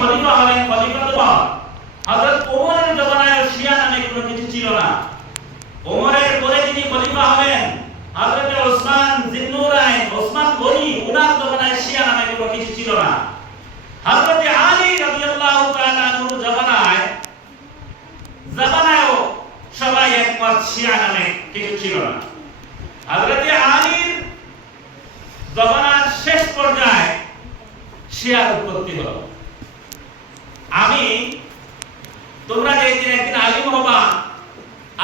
খলিফা হলেন খলিফাতুল হযরত ওমরের জমানায় শিয়া নামে কোনো কিছু ছিল না। ওমরের পরে যিনি খলিফা হলেন হযরত ওসমান জিন্নুরাইন ওসমান গনি, ওনার জমানায় শিয়া নামে কোনো কিছু ছিল না। হযরত আলী রাদিয়াল্লাহু তাআলা আনহুর জামানায়ও সবাই একমত শিয়া নামে কিছু ছিল না। হযরত আলীর জমানার শেষ পর্যায়ে শিয়ার উৎপত্তি হলো। তোমরা যেদিন একদিন আলিম হবা,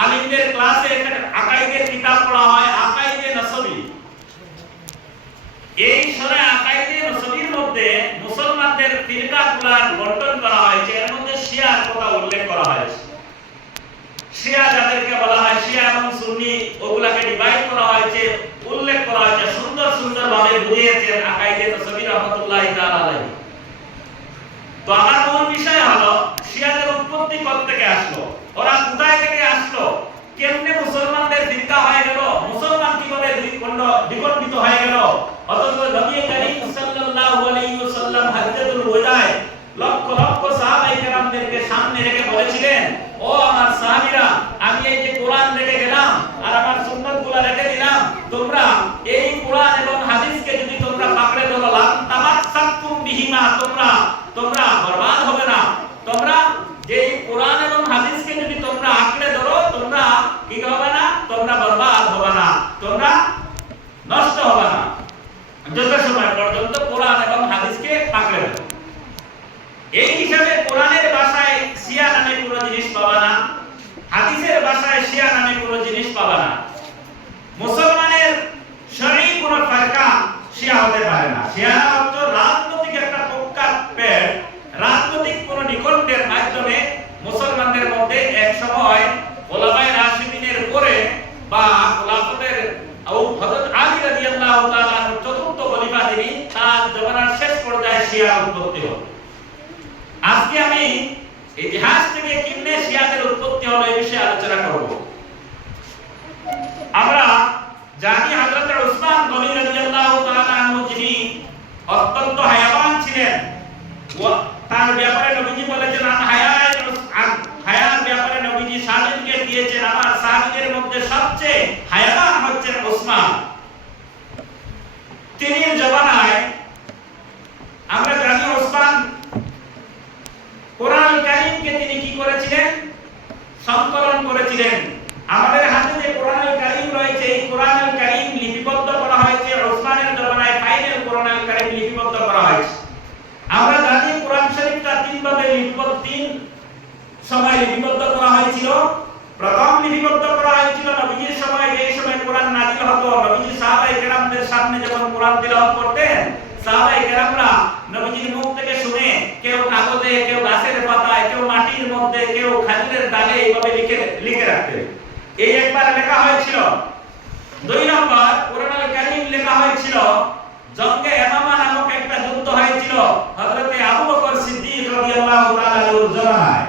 আলিমদের ক্লাসে একটা আকাইদের কিতাব পড়া হয়, আকাইদে নসবী। এই সূরা আকাইদে নসবীর মধ্যে মুসলমানদের ফিরকাগুলোর বন্টন করা হয়েছে, এর মধ্যে শিয়ার কথা উল্লেখ করা হয়েছে। শিয়া যাদেরকে বলা হয় শিয়া এবং সুন্নি, ওগুলাকে ডিভাইড করা হয়েছে, উল্লেখ করা হয়েছে, সুন্দর সুন্দর ভাবে বুঝিয়েছেন আকাইদে নসবী রাহমাতুল্লাহি তাআলা আলাইহি। তো আমার মূল বিষয় হলো শিয়াদের উৎপত্তি কোথা থেকে আসলো, ওরা কোথায় থেকে আসলো, কেমনে মুসলমানদের ফিরকা হয়ে গেল, মুসলমান কিভাবে দ্বিখণ্ডিত হয়ে গেল। অথচ নবী করিম সাল্লাল্লাহু আলাইহি ওয়াসাল্লাম হাজ্জাতুল ওয়াদায় লক্ষ লক্ষ সাহাবায়ে কেরামদেরকে সামনে রেখে বলেছিলেন, ও আমার সাহাবীরা, আমি এই যে কোরআন রেখে গেলাম আর আমার সুন্নাতগুলো রেখে দিলাম, তোমরা এই কোরআন এবং হাদিসকে যদি তোমরা পাকড়ে ধরো, লাম তামাসসাকুম বিহিমা, তোমরা বরবাদ হবে না। তোমরা যে কোরআন এবং হাদিসকে যদি তোমরা আঁকড়ে ধরো, তোমরা কি হবে না, তোমরা বরবাদ হবে না, তোমরা নষ্ট হবে না, যত সময় পর্যন্ত কোরআন এবং হাদিসকে আঁকড়ে ধরো। এই হিসাবে কোরআনের ভাষায় শিয়া নামে কোনো জিনিস পাবা না, হাদিসের ভাষায় শিয়া নামে কোনো জিনিস পাবা না। মুসলমানের শরঈ কোনো ফরকা শিয়া হতে পারে না। শিয়া অর্থ রাজনৈতিক একটা পক্ষপাত, রাজনৈতিক কোন নিকটের মাধ্যমে মুসলমানদের মধ্যে এক সময় খোলাফায়ে রাশিদিনের পরে বা খোলাফতের হযরত আলী রাদিয়াল্লাহু তাআলা চতুর্থ খলিফা যিনি, তার জমানার শেষ পর্যায়ে শিয়া উৎপত্তি হলো। আজকে আমি ইতিহাস থেকে কিভাবে শিয়াদের উৎপত্তি হলো এই বিষয়ে আলোচনা করব। আমরা জানি হযরত ওসমান গনি রাদিয়াল্লাহু তাআলা আনহু যিনি অত্যন্ত হায়াবান ছিলেন, তার ব্যাপারে নবীজি বলেছেন, হায়ার ব্যাপারে নবীজি সাহাবীকে দিয়েছেন, আমার সাহাবীদের মধ্যে সবচেয়ে হায়াবান হচ্ছেন ওসমান। তিনি জমানায় আমরা জানি ওসমান কোরআন কারীমকে তিনি কি করেছিলেন, সংকলন করেছিলেন। আমাদের হাতে যে কোরআনুল কারীম রয়েছে, এই কোরআনুল কারীম লিপিবদ্ধ করা হয়েছে ওসমানের জমানায়, ফাইনাল কোরআনুল কারীম লিপিবদ্ধ করা হয়েছে। আমরা জানি কোরআন শরীফটা তিন সময় লিপিবদ্ধ করা হয়েছিল। প্রথম লিপিবদ্ধ করা হয়েছিল নবীজির সময়, এই সময় কোরআন নাযিল হতো। নবীজি সাহাবায়ে কেরামদের সামনে যখন কোরআন তিলাওয়াত করতেন, সাহাবায়ে কেরামরা নবীজির মুখ থেকে শুনে, কেউ কাগজে, কেউ গাছের পাতায়, কেউ মাটির মধ্যে, কেউ খেজুরের ডালে এইভাবে লিখে রাখতেন। এই একবার লেখা হয়েছিল। দুই নম্বর কোরআনুল কারীম লেখা হয়েছিল জঙ্গে ইয়ামামা নামক একটা যুদ্ধ হয়েছিল হযরত আবু বকর সিদ্দিক রাদিয়াল্লাহু তাআলা আনহুর জমানায়।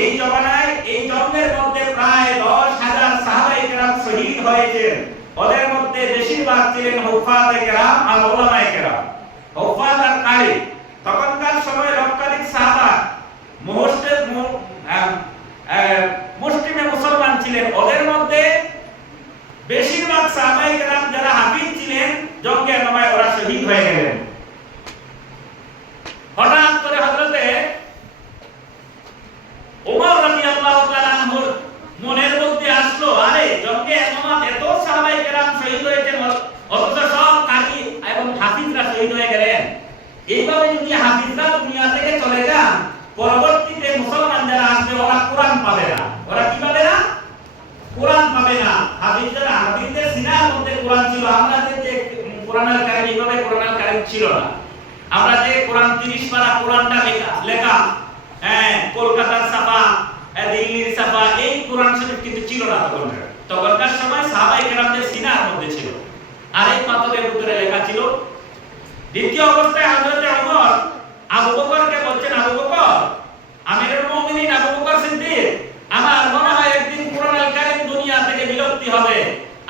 এই জমানায় এই জঙ্গের মধ্যে প্রায় 10,000 সাহাবায়ে কেরাম শহীদ হয়েছেন। ওদের মধ্যে বেশিরভাগ ছিলেন হুফাজে কেরাম আর উলামায়ে কেরাম। হুফাজ আর কারি, তখনকার সময় লক্ষাধিক সাহাবা মুসলিমে মুসলমান ছিলেন। ওদের মধ্যে বেশিরভাগ সাহাবায়ে কেরাম যারা হাফিজ ছিলেন, জঙ্গে ইয়ামামায় ওরা শহীদ হয়ে গেলেন। হঠাৎ করে হযরতে ওমর রাদিয়াল্লাহু তাআলা আনহুর মনের মধ্যে আসলো, আরে জঙ্গে ইয়ামামাতে এত সাহাবায়ে কেরাম শহীদ হয়েছেন, অথচ সব কারি এবং হাফিজরা শহীদ হয়ে গেলেন। এইভাবে যদি হাফিজরা দুনিয়া থেকে চলে যান, পরবর্তীতে মুসলমান যারা আসবে ওরা কোরআন পাবে না। ওরা কি পাবে না? কোরআন পাবে না। হাফিজদের সিনার মধ্যে কোরআন ছিল। আমরা যে কোরআনুল কারীম, এইভাবে কোরআনুল কারীম ছিল না। আমরা যে কোরআন 30 পারা কোরআনটা লেখা, কলকাতার ছাপা, দিল্লির ছাপা, এই কোরআন শরীফ কিন্তু ছিল না তখনকার সময় সাহাবায়ে কেরামদের সিনার মধ্যে ছিল, আর এই পাথরের ভিতরে লেখা ছিল। দ্বিতীয় অবস্থায় হযরত ওমর আবু বকরকে বলছেন, আবু বকর, আমিরুল মুমিনিন আবু বকর সিদ্দিক, আমার মনে হয় একদিন কোরআনুল কারীম দুনিয়া থেকে বিলুপ্তি হবে।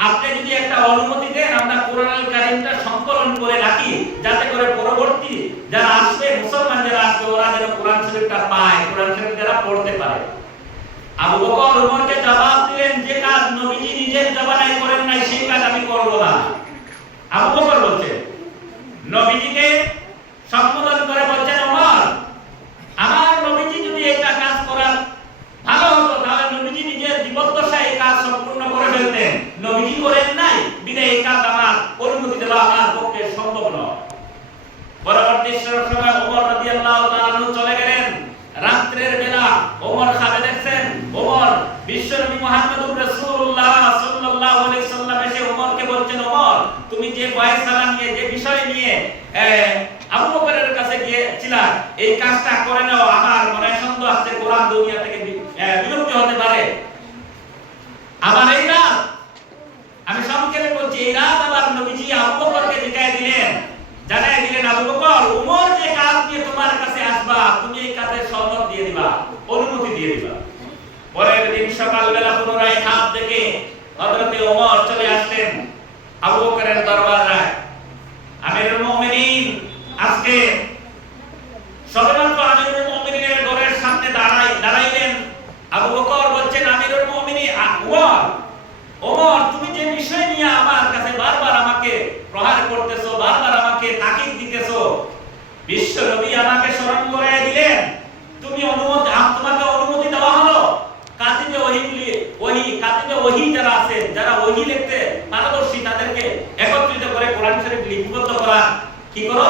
আপনি যদি একটা অনুমতি দেন, আমরা কোরআনুল কারীমটা সংকলন করে রাখি, যাতে করে পরবর্তী যারা আসবে, মুসলমান যারা আসবে, ওরা যেন কোরআন শরীফটা পায়, কোরআন শরীফ যারা পড়তে পারে। আবু বকর ওমরকে জবাব দিলেন, যে কাজ নবীজি নিজের জবানায় করেন নাই সেই কাজ আমি করব না। আবু বকর বলছেন, নবীজিকে সম্বোধন করে বলছেন, ওমর, আমার নবীজি যদি এটা কাজ করার ভালো হতো তাহলে নবীজি নিজের জীবদ্দশায় এই কাজ সম্পূর্ণ করে ফেলতেন। নবীজি করেন নাই, বিধায় এই কাজ আমার অনুমতি দেওয়া আমার পক্ষে সম্ভব নয়। পরবর্তী সময় ওমর রাদিয়াল্লাহু তাআলা আনহু চলে গেলেন। রাত্রের বেলা ওমর খাবে দেখছেন, ওমর বিশ্বনবী মুহাম্মদুর রাসূলুল্লাহ সাল্লাল্লাহু আলাইহি সাল্লাম এসে ওমরকে বলছেন, ওমর, তুমি যে ফয়সালা নিয়ে, যে বিষয় নিয়ে আবু বকরের কাছে গিয়েছিলা, এই কাজটা করে নাও। আমার মনে সন্দেহ আছে কোরআন দুনিয়া থেকে বিলুপ্ত হতে পারে। আবার এই রাত, আমি সংক্ষেপে বলছি, এই রাত আবার নবীজি আবু বকরকে জিজ্ঞাসা দিলেন, জানাই দিলেন, আবু বকর, উমর যে কাজ নিয়ে তোমার কাছে আসবা, তুমি এই কাজের সম্মত দিয়ে দিবা, অনুমতি দিয়ে দিবা। পরের দিন সকালবেলা পুনরায় হাত দেখে হযরত ওমর চলে আসলেন আবু বকরের দরবারে। আমিরুল মুমিনিন আজকে সবেমাত্র আমিরুল মুমিনিনের ঘরের সামনে দাঁড়াইলেন। আবু বকর বলছেন, আমিরুল মুমিনিন ওমর, তুমি যে বিষয় নিয়ে আমার কাছে বারবার আমাকে প্রহার করতেছো, বারবার আমাকে তাকিদ দিতেছো, বিশ্ব নবী আমাকে স্মরণ করায় দিলেন, তোমাকে অনুমতি দেওয়া হলো কাতিবে ওহী যারা আছেন, যারা ওহী লিখতে পারদর্শী, তাদেরকে একত্রিত করে কোরআন শরীফ লিপিবদ্ধ করা, কি করো,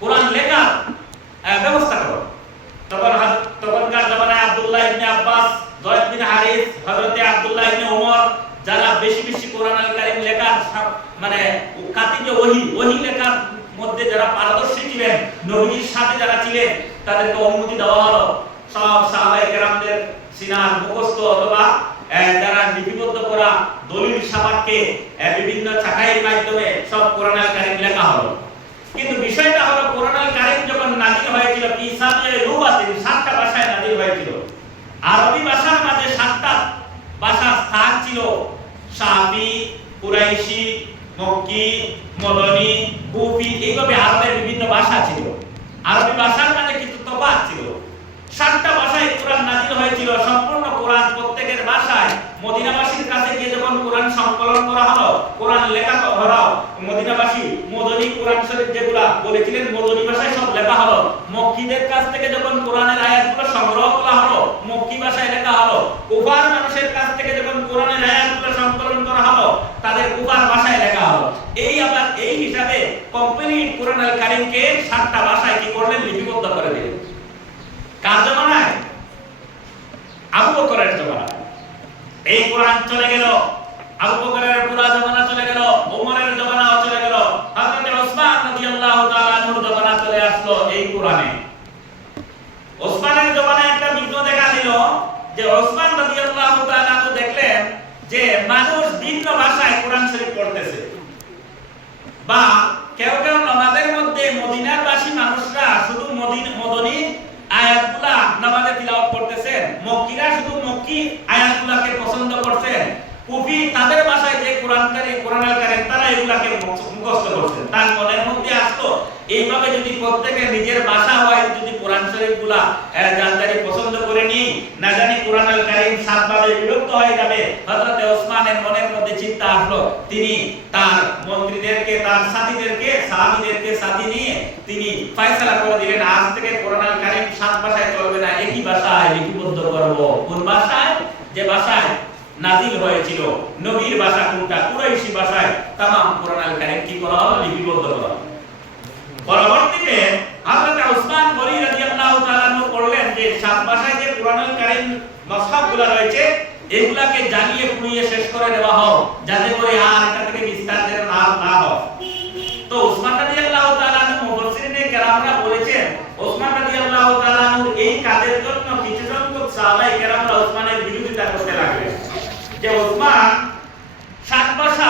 কোরআন লেখার ব্যবস্থা করো। তখনকার জামানায় আব্দুল্লাহ ইবনে আব্বাস, যায়েদ বিন হারিস, হযরতে আব্দুল্লাহ ইবনে ওমর, যারা বেশি বেশি কোরআন আল কারীম লেখার মানে কাতিবে ওহী লেখার মধ্যে যারা পারদর্শী ছিলেন, নবীর সাথে যারা ছিলেন, তাদেরকে অনুমতি দেওয়া হলো সব সাহাবায়ে কেরামদের সিনার মুখস্থ অথবা যারা লিপিবদ্ধ করা দলিল সাবাককে বিভিন্ন ছাঁটাইয়ের মাধ্যমে সব কোরআন আল কারীম লেখা হলো। কিন্তু বিষয়টা হলো, কোরআন আল কারীম যখন নাযিল হয়েছিল, ফি সাবঈ লুগাতিন, 7টা ভাষায় নাযিল হয়েছিল। আরবি ভাষার মাঝে 7টা ভাষার স্থান ছিল, শাফি, কুরাইশি, মক্কি, মদনী, কুফি, এইভাবে আরবের বিভিন্ন ভাষা ছিল। আরবি ভাষার মাঝে কিছু তফাৎ ছিল। 7টা ভাষায় কোরআন নাযিল হয়েছিল। সম্পূর্ণ কোরআন প্রত্যেকের ভাষায় মদিনাবাসীর কাছে গিয়ে যখন কোরআন সংকলন করা হলো, কোরআন লেখা হলো, মদিনাবাসী মদনী কোরআন শরীফ যেগুলা বলেছিলেন মদনী ভাষায় সব লেখা হলো। মক্কিদের কাছ থেকে যখন কোরআনের আয়াতগুলো সংগ্রহ করা হলো, মক্কি ভাষায় লেখা হলো। কুফার মানুষের কাছ থেকে যখন কোরআনের আয়াতগুলো সংকলন করা হলো, তাদের কুফার ভাষায় লেখা হলো। এই হিসাবে কমপ্লিট কোরআন আল কারীমকে 7টা ভাষায় কি করলেন, লিপিবদ্ধ করে দিলেন। কার জমানায়? আবু বকরের জমানায়। এই কোরআন চলে গেল, আবু বকরের পুরা জমানা চলে গেল, ওমরের জমানাও চলে গেল, হযরত ওসমান রাদিয়াল্লাহু তাআলা আনহুর জমানা চলে আসলো এই কোরআনে। ওসমানের জমানায় একটা বিঘ্ন দেখা দিল, যে ওসমান রাদিয়াল্লাহু তাআলা আনহু দেখলেন যে মানুষ ভিন্ন ভাষায় কোরআন শরীফ পড়তেছে, বা কেউ কেউ নামাজের মধ্যে মদিনার বাসী মানুষরা শুধু মদনী আয়াতগুলা নামাজে তিলাওয়াত করতেছেন, মক্কিরা শুধু মক্কি আয়াতগুলাকে পছন্দ করছেন, কুফি তাদের ভাষায় যে কোরআন আল কারীম তারা এগুলাকে মুখস্থ করছেন। তার মনের মধ্যে আসলো, এইভাবে যদি প্রত্যেকে নিজের ভাষা হয়, যদি কোরআন শরীফগুলা জানতারি পছন্দ করে নি, না জানি কোরআন আল কারীম 7 ভাবে বিভক্ত হয়ে যাবে। হযরত ওসমানের মনের মধ্যে চিন্তা আসলো, তিনি তার মন্ত্রীদেরকে, তার সাথীদেরকে, সাহাবীদেরকে সাথে নিয়ে তিনি ফয়সালা করে দিলেন, আজ থেকে কোরআন আল কারীম 7 ভাষায় চলবে না, একই ভাষায় লিপিবদ্ধ করব। কোন ভাষায়? যে ভাষায় নাযিল হয়েছিল। নবীর ভাষা কোনটা? কুরাইশি ভাষায় तमाम কোরআন আল কারীম কি করা হলো, লিপিবদ্ধ করা হলো। পরবর্তীতে হযরত ওসমান গনি রাদিয়াল্লাহু তাআলা আনহু বললেন যে 7 ভাষায় যে কোরআন আল কারীম মুসহাফগুলো রয়েছে, এগুলাকে জ্বালিয়ে পুড়িয়ে শেষ করে দেওয়া হোক, যাতে করে আর এটা থেকে বিস্তার না হয়। তো ওসমান রাদিয়াল্লাহু তাআলা আনহু মুফাসসিরিনে কেরামরা বলেছেন, ওসমান রাদিয়াল্লাহু তাআলা আনহু এই কাজের জন্য কিছু সংখ্যক সাহাবায়ে কেরামরা ওসমানের বিরোধিতা করতে লাগলেন, যে ওসমান 7 ভাষা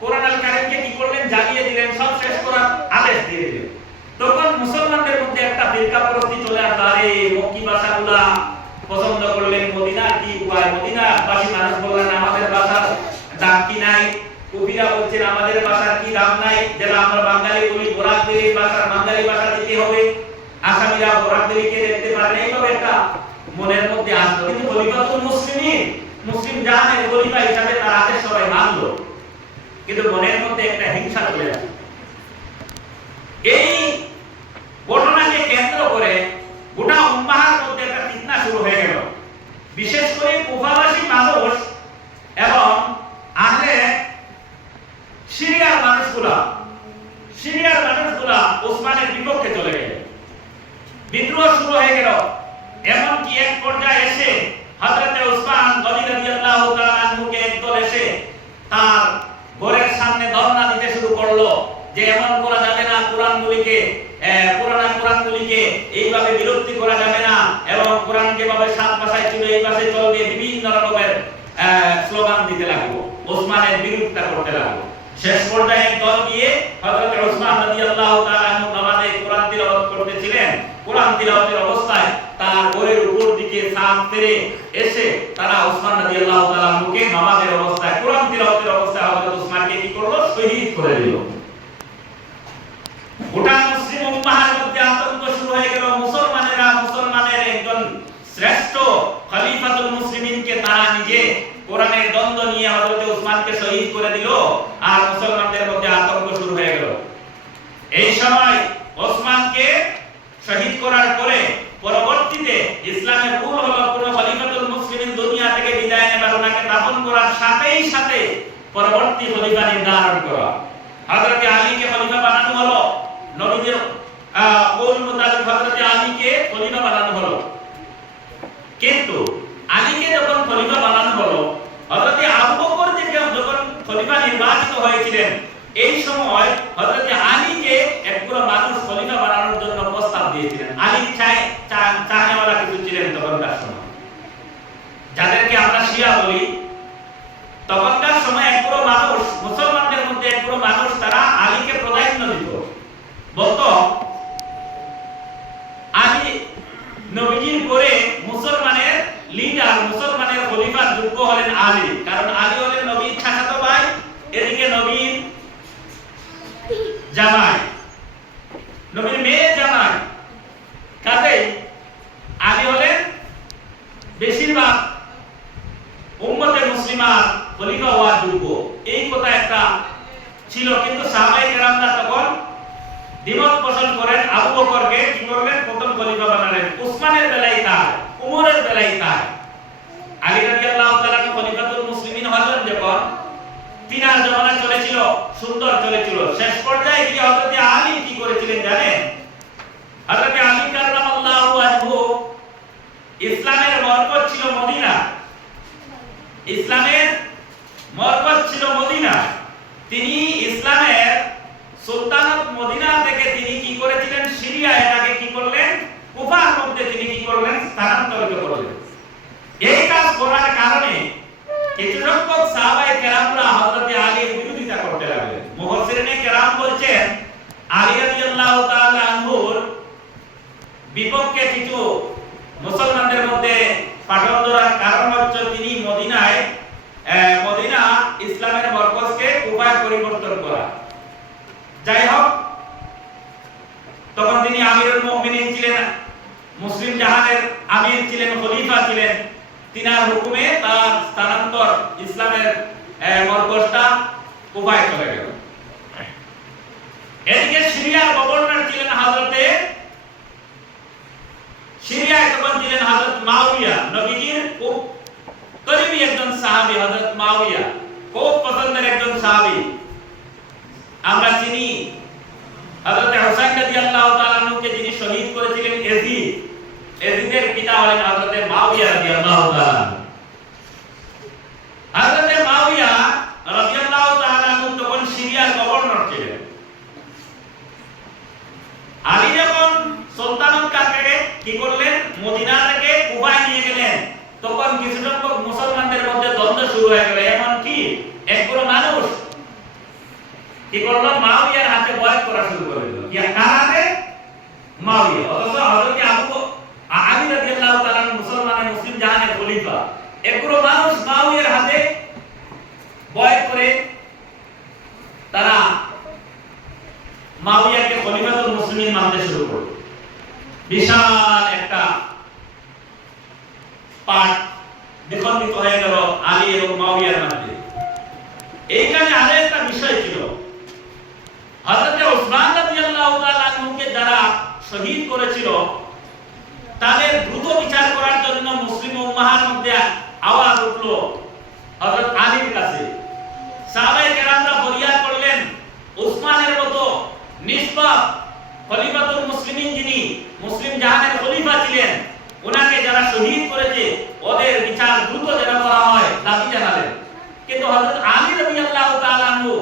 কোরআন আল কারীমকে কি করলেন, জ্বালিয়ে দিলেন, সব শেষ করার আদেশ দিয়ে দিলেন। তখন মুসলমানদের মধ্যে একটা ফিরকাপরস্তি চলে আসলো, আরে মক্কি ভাষাগুলা পছন্দ করলেন, মদিনা কি উপায়? মদিনাবাসী মানুষ বললেন আমাদের ভাষার দাম কি নাই, কবিরা বলছেন আমাদের ভাষার কি দাম নাই, যেটা আমরা বাঙালি বলি, বোরাকদের ভাষার বাঙালি ভাষা দিতে হবে, আসামিরা বরাকদিকে দেখতে পারেন, এইভাবে একটা মনের মধ্যে আসলো। কিন্তু খলিফাতুল মুসলিমিন, মুসলিম জাহানের খলিফা হিসাবে তার আদেশ সবাই মানলো, কিন্তু মনের মধ্যে একটা হিংসা চলে আসে। এই ঘটনাকে কেন্দ্র করে গোটা উম্মাহর মধ্যে একটা ফিতনা শুরু হয়ে গেল। বিশেষ করে কুফাবাসী মানুষ এবং আহলে সিরিয়ার মানুষগুলা ওসমানের বিপক্ষে চলে গেল, বিদ্রোহ শুরু হয়ে গেল। এমনকি এক পর্যায়ে এসে হযরতে ওসমান গনি রাদিয়াল্লাহু তাআলা আনহুকে একদল এসে তার ঘরের সামনে ধর্ণা দিতে শুরু করলো যে এমন করা যাবে না, কোরআনগুলিকে এইভাবে বিলুপ্তি করা যাবে না, এবং কোরআন যেভাবে সাত ভাষায় ছিল এই ভাষায় চলবে, বিভিন্ন রকমের স্লোগান দিতে লাগলো, ওসমানের বিরোধিতা করতে লাগলো। শেষ পর্যায়ে দল গিয়ে হযরত ওসমান রাদিয়াল্লাহু তাআলা আনহু নামাজে কোরআন তিলাওয়াত করতেছিলেন। কোরআন তিলাওয়াতের অবস্থায় তার ঘরের উপর দিকে ছাদ ফেলে এসে তারা ওসমান রাদিয়াল্লাহু তাআলা আনহুকে নামাজের অবস্থায়, কোরআন তিলাওয়াতের অবস্থায় হযরত ওসমানকে কি করলো? শহীদ করে দিল। গোটা মুসলিম উম্মাহর মধ্যে আতঙ্ক শুরু হয়ে গেল। মুসলমানের একজন শ্রেষ্ঠ খলিফাতুল মুসলিমিনকে তারা নিজে কোরআনের দ্বন্দ্ব নিয়ে হযরত ওসমানকে শহীদ করে দিল, আর মুসলমানদের মধ্যে আতঙ্ক শুরু হয়ে গেল। এই সময় ওসমানকে শহীদ করার পরে পরবর্তীতে ইসলামের রূল হলো কোন খলিফাতুল মুসলিমিন দুনিয়া থেকে বিদায় নেবার ওনাকে দাফন করার সাথেই সাথে পরবর্তী খলিফা নির্ধারণ করা। হযরত আলীকে খলিফা বানানো হলো, নবীদের কওল মোতাবেক হযরত আলীকে খলিফা বানানো হলো। কিন্তু আলীকে যখন খলিফা বানানো হলো, হযরত আবু বকর যখন খলিফা নির্বাচিত হয়েছিলেন, এই সময় হযরত আলীকে একগুলো মানুষ খলিফা বানানোর জন্য প্রস্তাব দিয়েছিলেন। আলী চায়নাওয়ালা কিছু ছিলেন তখনকার সময়, যাদেরকে আমরা শিয়া বলি। তখনকার সময় একগুলো মানুষ, মুসলমানদের মধ্যে একগুলো মানুষ, তারা আলীকে প্রাধান্য দিত, বলতো আলী নবীজির পরে মুসলমানের লিডার, মুসলমানের খলিফার যোগ্য হলেন আলী, কারণ আলী হলেন নবীর চাচাতো ভাই, এদিকে নবীর জামাই, নবীর মেয়ে জামাই, কাজেই আলী হলেন বেশিরভাগ উম্মতে মুসলিমার খলিফা হওয়ার যোগ্য। এই কথা একটা ছিল। কিন্তু সাহাবায়ে কেরামরা তখন দ্বিমত পোষণ করেন। আবু বকরকে কি করলেন? প্রথম খলিফা বানালেন। উসমানের বেলায় তার, উমরের বেলায় তার। আলী রাদিয়াল্লাহু তাআলা খলিফাতুল মুসলিমিন হলেন যখন, তিনার জমানা চলেছিল, সুন্দর চলেছিল। শেষ পর্যায়ে কি হযরত আলী কি করেছিলেন জানেন? হযরত আলী কাররামাল্লাহু ওয়াজহু, ইসলামের মরকজ ছিল মদিনা, ইসলামের মরকজ ছিল মদিনা। তিনি ইসলামের সুলতানত মদিনা থেকে তিনি কি করেছিলেন? সিরিয়া, এটাকে কি করলেন? কুফার মধ্যে তিনি কি করলেন? স্থানান্তরিত করলেন। এই কাজ করার কারণে কিছু সংখ্যক সাহাবায়ে কেরামরা হযরত আলীর বিরোধিতা করতে লাগলেন। মুফাসসিরিনে কেরাম বলছেন আলী রাদিয়াল্লাহু তাআলা আনহুর বিপক্ষে কিছু মুসলমানদের মধ্যে পাঠন ধরার কারণ হচ্ছে তিনি মদিনা ইসলামের মরকজকে কুফায় পরিবর্তন করা। যাই হোক, তখন তিনি আমিরুল মুমিনিন ছিলেন, মুসলিম জাহানের আমির ছিলেন, খলিফা ছিলেন। তিনার হুকুমে তার স্থানান্তর, ইসলামের মরকজটা কুফায় চলে গেল। এদিকে সিরিয়ার গভর্নর ছিলেন সিরিয়ায় তখন ছিলেন হযরত মুআবিয়া, নবীজির খুব করিবী একজন সাহাবী। হযরত মুআবিয়া খুব পছন্দের একজন সাহাবী। আমরা চিনি হযরত হুসাইন রাদিয়াল্লাহু তাআলা আনহুকে যিনি শহীদ করেছিলেন, এজিদের পিতা হলেন হযরত মুআবিয়া রাদিয়াল্লাহু তাআলা। হযরত মুআবিয়া রাদিয়াল্লাহু তাআলা আনহু তখন সিরিয়ার গভর্নর ছিলেন। আলী যখন সুলতানত কাকে কি করলেন? মদিনা থেকে কুফায় নিয়ে গেলেন। তখন কিছু সংখ্যক মুসলমানদের মধ্যে দ্বন্দ্ব শুরু হয়ে গেল। এমন কি একগুলো মানুষ কি করলো? মুআবিয়ার হাতে বয়াত করা শুরু করে দিল। কি কারণে? মুআবিয়া। অথচ হযরত আলী রাদিয়াল্লাহু তাআলা মুসলিম জাহানের খলিফা। একগুলো মানুষ মুআবিয়ার হাতে বয়াত করে তারা মুআবিয়াকে খলিফাতুল মুসলিমিন মানতে শুরু করলো। বিশাল বিশাল একটা পাঠ বিখণ্ডিত হয়ে গেল আলী এবং মুয়াবিয়ার মধ্যে। এইখানে আরো একটা বিষয় ছিল, হযরত উসমান রাদিয়াল্লাহু তাআলা আনহুকে যারা শহীদ করেছিল তাদের দ্রুত বিচার করার জন্য মুসলিম উম্মাহর মধ্যে আওয়াজ উঠল হযরত আলীর কাছে। সাহাবায়ে কেরামরা ফরিয়াদ করলেন, উসমানের মতো নিষ্পাপ খলিফাতুল মুসলিমিন, যিনি মুসলিম জাহানের খলিফা ছিলেন, ওনাকে যারা শহীদ করেছে ওদের বিচার দ্রুত যেন করা হয় দাবি জানালেন। কিন্তু হযরত আলী রাদিয়াল্লাহু তাআলা আনহু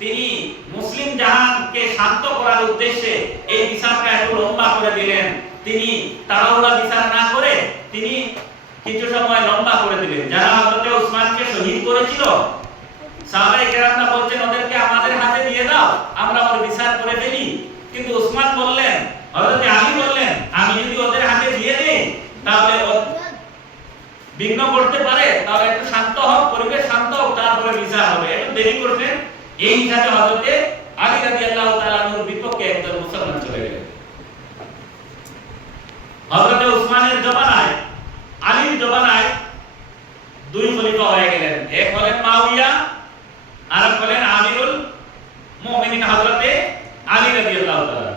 তিনি মুসলিম জাহানকে শান্ত করার উদ্দেশ্যে এই বিচারটা একটু লম্বা করে দিলেন। তিনি তাড়াহুড়া বিচার না করে তিনি কিছু সময় লম্বা করে দিলেন। যারা হযরত উসমানকে শহীদ করেছিল সাহাবায়ে কেরামরা বলছেন ওদেরকে আমাদের হাতে দিয়ে দাও, আমরা ওর বিচার করে ফেলি। কিন্তু উসমান বললেন, হযরত আলী বললেন, আমি যদি ওদের হাতে দিয়ে দেই তাহলে বিঘ্ন করতে পারে, তাহলে একটু শান্ত হোক, পরিবেশ শান্ত হোক, তারপরে বিচার হবে, একটু দেরি করবেন। এই হিসাবে হযরত আলী রাদিয়াল্লাহু তাআলা আনহুর বিপক্ষে একজন মুসলমান চলে গেলেন। হযরত উসমানের জমানায়, আলীর জমানায় দুই খলিফা হয়ে গেলেন, এক হলেন মুয়াবিয়া আর এক হলেন আমিরুল মুমিনিন হযরত আলী রাদিয়াল্লাহু তাআলা।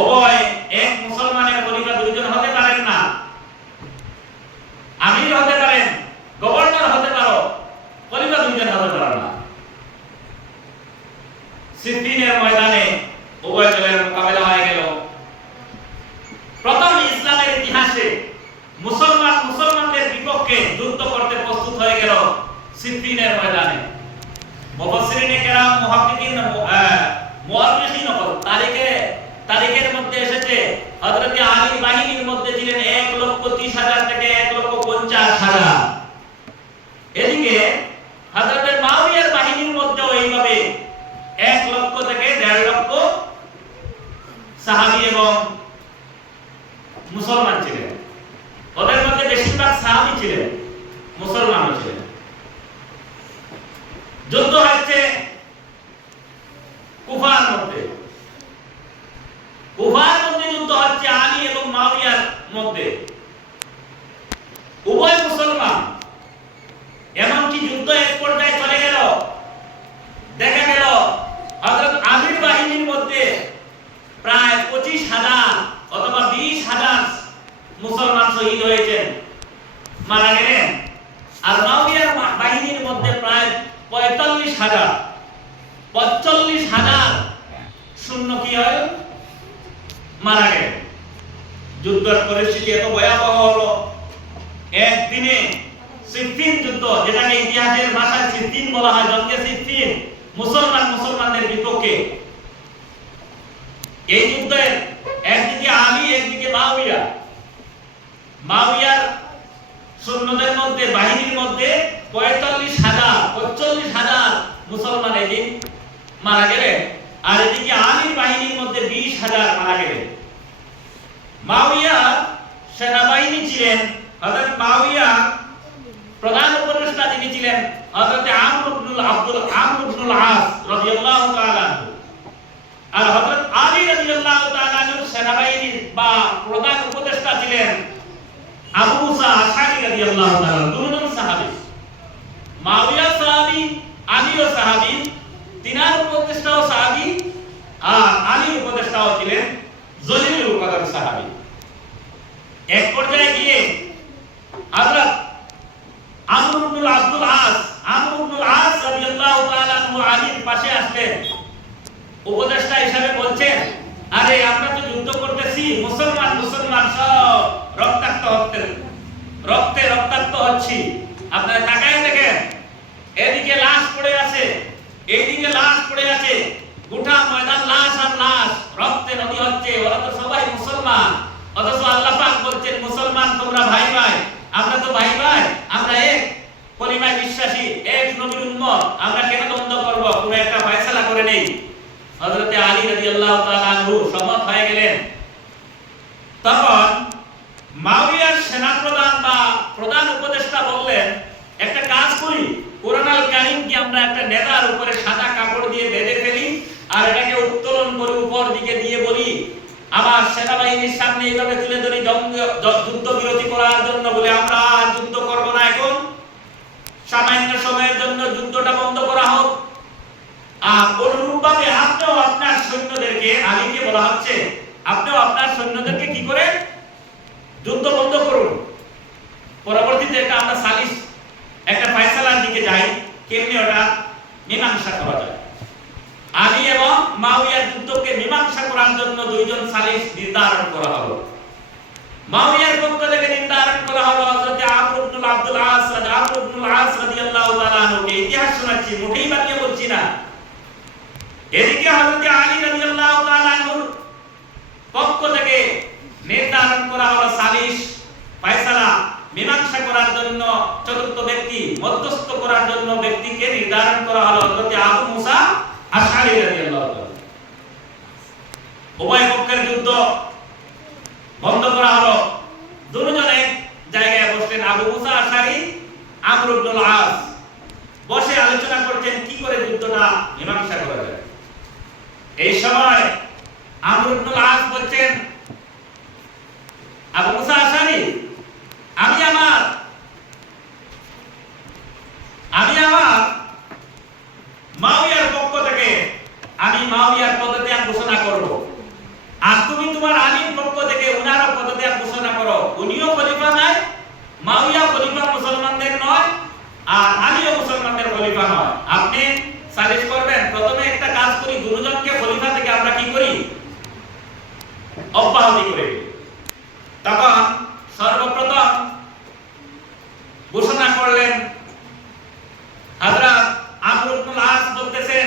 উভয় এক মুসলমানের খলিফা দুইজন হতে পারেন না। আমির হতে পারেন, গভর্নর হতে পারো, খলিফা দুইজন হতে পারে না। সিদ্দিনের ময়দানে উভয় দলের মোকাবেলা হয়ে গেল। প্রথম ইসলামের ইতিহাসে মুসলমানদের বিপক্ষে যুদ্ধ করতে প্রস্তুত হয়ে গেল সিদ্দিনের ময়দানে। মুফাসসিরিনে কেরাম, মুহাক্কিকিন, মুআররিখিন তারিখের মধ্যে এসেছে হযরত আলীর বাহিনীর মধ্যে ছিলেন 1,30,000 থেকে 1,50,000। এদিকে হযরত মুয়াবিয়ার বাহিনীর মধ্যেও এইভাবে 1 লক্ষ থেকে 1.5 লক্ষ সাহাবী এবং মুসলমান ছিলেন। ওদের মধ্যে বেশিরভাগ সাহাবী ছিলেন, মুসলমানও ছিলেন। যুদ্ধ হচ্ছে কুফার মধ্যে যুদ্ধ হচ্ছে আলী এবং মুয়াবিয়ার মধ্যে। উভয় মুসলমান। এমনকি যুদ্ধ এক পর্যায়ে চলে গেল, দেখা গেল হযরত আলীর বাহিনীর মধ্যে প্রায় 25,000 অথবা 20,000 মুসলমান শহীদ হয়েছেন, মারা গেলেন। আর মুয়াবিয়ার বাহিনীর মধ্যে প্রায় 45,000 শূন্য কি হয় মারা গেলেন। যুদ্ধের পরিস্থিতি এত ভয়াবহ হলো, একদিনে সিফিন যুদ্ধ, যেটাকে ইতিহাসের ভাষায় সিফিন বলা হয়, জঙ্গে সিফিন, মুসলমানদের বিপক্ষে। এই যুদ্ধের একদিকে আলী, একদিকে মুয়াবিয়ার সৈন্যদের মধ্যে, বাহিনীর মধ্যে 45,000 মুসলমান এদিন মারা গেলেন, আর এদিকে আলীর বাহিনীর মধ্যে 20,000 মারা গেলেন। মুয়াবিয়া সেনাবাহিনী ছিলেন, হযরত মুয়াবিয়া প্রধান উপদেষ্টা যিনি ছিলেন হযরত আমর ইবনুল আস রাদিয়াল্লাহু তাআলা, আর হযরত আলী রাদিয়াল্লাহু তাআলা সেনাবাহিনীর বা প্রধান উপদেষ্টা ছিলেন আবু মুসা আশআরী রাদিয়াল্লাহু তাআলা। দুজন সাহাবী, মুয়াবিয়া সাহাবী, আলীও সাহাবী, তিনার উপদেষ্টাও সাহাবী, আর আলীর উপদেষ্টাও ছিলেন জলিলুল কদর সাহাবী। এক পর্যায়ে গিয়ে হযরত আমর ইবনুল আস রাদিয়াল্লাহু তাআলা আলীর পাশে আসলেন, উপদেষ্টা হিসেবে বলছেন, আরে আমরা তো যুদ্ধ করতেছি, মুসলমান সব রক্তাক্ত হচ্ছি, আপনারা তাকায় দেখেন, এদিকে লাশ পড়ে আছে, এইদিকে লাশ পড়ে আছে, গোটা ময়দান লাশ আর লাশ, রক্তে নদী হচ্ছে, ওরা তো সবাই মুসলমান। অথচ আল্লাহ পাক বলছেন, মুসলমান তোমরা ভাই ভাই, আমরা তো ভাই ভাই, আমরা এক কলিমায় বিশ্বাসী, এক নবীর উম্মত, আমরা কেন দ্বন্দ্ব করব, পুরো একটা ফয়সালা করে নেই। হযরত আলী রাদিয়াল্লাহু তাআলা আনহু সম্মত হয়ে গেলেন। তখন মুয়াবিয়ার সেনাপ্রধান বা প্রধান উপদেষ্টা বললেন, একটা কাজ করি, কোরআন আল কারীমকে আমরা একটা নেতার উপরে সাদা কাপড় দিয়ে বেঁধে ফেলি, আর এটাকে উত্তোলন করে উপর দিকে দিয়ে বলি, আমার সেনাবাহিনীর সামনে এইভাবে তুলে ধরি যুদ্ধ বিরতি করার জন্য বলে আমরা আর যুদ্ধ করব না, এখন সামান্য সময়ের জন্য যুদ্ধটা বন্ধ করা হোক। আর অনুরূপভাবে আপনিও আপনার সৈন্যদেরকে, আলীকে বলা হচ্ছে আপনিও আপনার সৈন্যদেরকে কি করে যুদ্ধ বন্ধ করুন। পরবর্তীতে আমরা সালিস একটা ফয়সালার দিকে যাই, কেমনে ওটা মীমাংসা করা যায়। আলী এবং মুয়াবিয়ার যুদ্ধকে মীমাংসা করার জন্য দুইজন সালিস নির্ধারণ করা হলো। মুয়াবিয়ার পক্ষ থেকে নির্ধারণ করা হলো হযরত আমর ইবনে আব্দুল আস রাদিয়াল্লাহু তাআলা আনহুকে। ইতিহাস শোনাচ্ছি, মোটেই বানিয়ে বলছি না। এদিকে হযরত আলী রাদিয়াল্লাহু তাআলা আনহুর পক্ষ থেকে নির্ধারণ করা হলো সালিস ফয়সালা মীমাংসা করার জন্য চতুর্থ ব্যক্তি, মধ্যস্থ করার জন্য ব্যক্তিকে নির্ধারণ করা হলো হযরত আবু মুসা আশআরী রাদিয়াল্লাহু তাআলা। উভয় পক্ষের যুদ্ধ বন্ধ করা হলো। দুজন এক জায়গায় বসলেন, আবু মুসা আশআরী, আমর ইবনে আস বসে আলোচনা করছেন কি করে যুদ্ধটা মীমাংসা করা যায়। এই সময় আমর ইবনে আস বলছেন, আবু মুসা আশআরী, আমি আমার মুয়াবিয়ার পক্ষ থেকে আমি মুয়াবিয়ার পদত্যাগ ঘোষণা করব, আর তুমি তোমার আলীর পক্ষ থেকে উনারও পদত্যাগ ঘোষণা করো। উনিও খলিফা নয়, মুয়াবিয়া খলিফা মুসলমানদের নয়, আর আলীও মুসলমানদের খলিফা নয়। আপনি সালিশ করবেন, প্রথমে একটা কাজ করি, দুজনকে খলিফা থেকে আমরা কি করি, অব্যাহতি করি। তখন সর্বপ্রথম ঘোষণা করলেন হযরত আমর ইবনে আস বলতেছেন,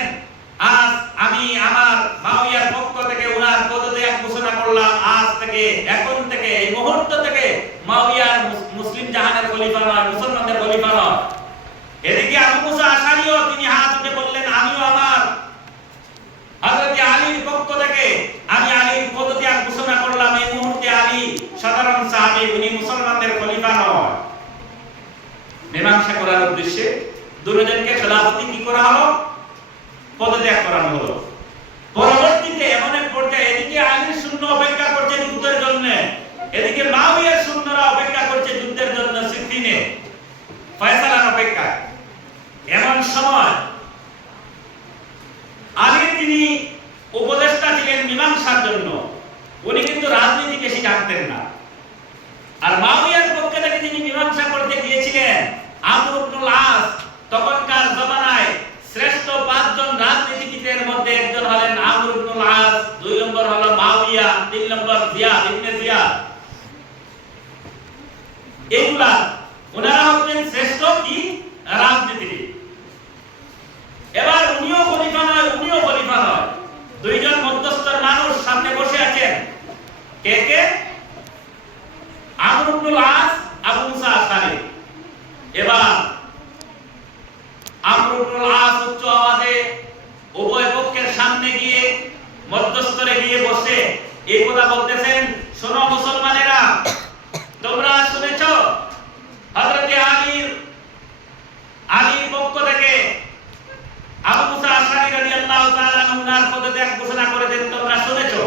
আজ আমি আমার মুয়াবিয়ার পক্ষ থেকে উনার পদত্যাগ ঘোষণা করলাম। আজ থেকে, এখন থেকে, এই মুহূর্ত থেকে মুয়াবিয়ার মুসলিম জাহানের খলিফা নয়, মুসলমানদের খলিফা নয়। এদিকে আবু মুসা আশআরীও তিনি হাত উঠে বললেন, আমিও আমার হযরত আলীর পক্ষ থেকে আমি আলীর পদত্যাগ ঘোষণা করলাম। এই মুহূর্তে আলী সাধারণ সাহাবী, উনি মুসলমানদের খলিফা নয়। মীমাংসা করার উদ্দেশ্যে দুজনকে খেলাফতি কি করা হলো, পদত্যাগ করানো হলো। পরবর্তীতে এমন এক পর্যায়ে এদিকে আলীর সৈন্য অপেক্ষা করছে যুদ্ধের জন্য, এদিকে মুয়াবিয়ার সৈন্যরা অপেক্ষা করছে যুদ্ধের জন্য সিফিনে ফয়সালার অপেক্ষা। এমন সময় আলীর তিনি উপদেষ্টা ছিলেন মীমাংসার জন্য, উনি কিন্তু রাজনীতি বেশি জানতেন না। আর মুয়াবিয়ার পক্ষ থেকে তিনি মীমাংসা করতে গিয়েছিলেন আমর ইবনে আস। তখনকার জমানায় শ্রেষ্ঠ 5 জন রাজনীতিবিদের মধ্যে একজন হলেন আমর ইবনে আস, 2 নম্বর হলো মুয়াবিয়া, 3 নম্বর জিয়াদ ইবনে জিয়াদ। এগুলা ওনারা হচ্ছেন শ্রেষ্ঠ কি রাজনীতিবিদ। এবার উনিও খলিফা নয়, উনিও খলিফা নয়, দুইজন মধ্যস্থর মানুষ সামনে বসে আছেন। কে কে? আমর ইবনে আস, আবু মুসা আশআরী। এবার আমর ইবনে আস উচ্চ আওয়াজে উভয় পক্ষের সামনে গিয়ে মধ্যস্থরে গিয়ে বসে এই কথা বলতেছেন, শোনো মুসলমানেরা, তোমরা শুনেছো হযরত আলীর পক্ষ থেকে আবু মুসা আশআরী রাদিয়াল্লাহু তাআলা আনহুর পদত্যাগ ঘোষণা করেছেন, তোমরা শুনেছো।